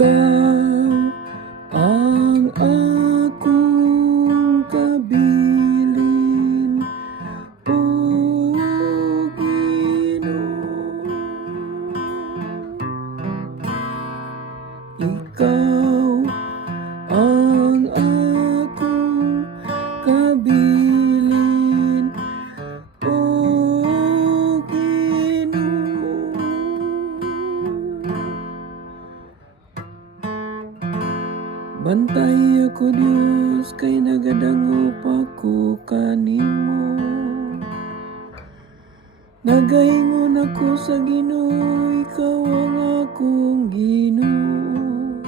Ikaw ang akong kabilin, O Ginoo. Ikaw ang akong kabilin, O Ginoo. Bantay ako Dios, kay nagadangup ako kanimo. Nagaingon ako sa Ginoo, ikaw ang akong Ginoo.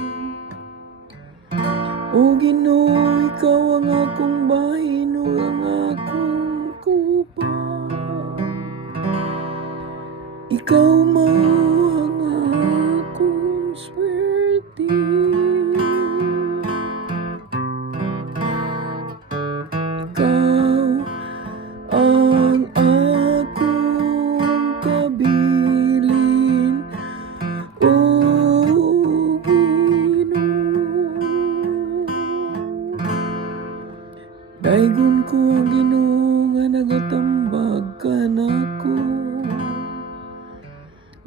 O Ginoo, ikaw ang akong bahin, o ang akong kupa. Ikaw mao ang akong swerte. Ikaw ang akong kabilin, O Ginoo. Daigon ko ang Ginoo nga nagatambag kanako.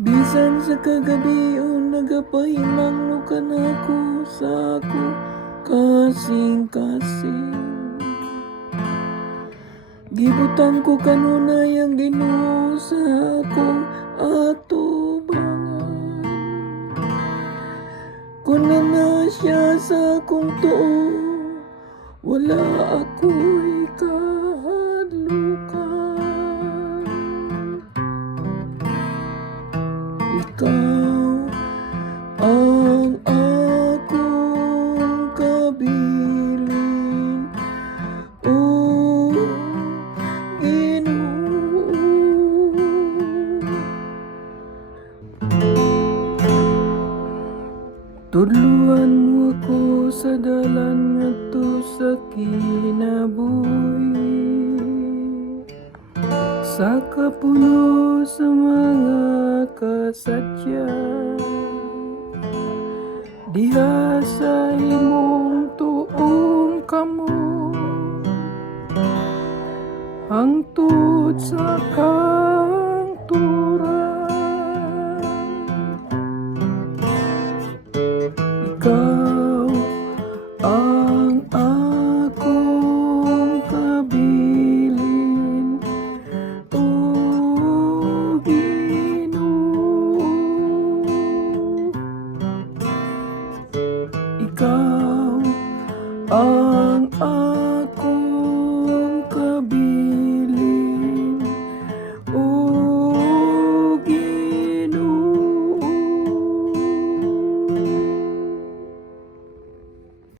Bisan sa kagabion nagapahimangno kanako sa ako kasing-kasing. Gibutang ko kanunay ang Ginoo sa akong atubangan. Kuna na siya sa akong tuo, wala ako'y kahadlukan. Ikaw ang akong kabilin, O Ginoo. Tudluan mo ako sa dalan ngadto sa kinabuhi, sa kapuno sa mga kasadya. Diha sa imong tuong kamo, hangtod sa kangturan. Ikaw ang akong kabilin, O Ginoo. Ikaw ang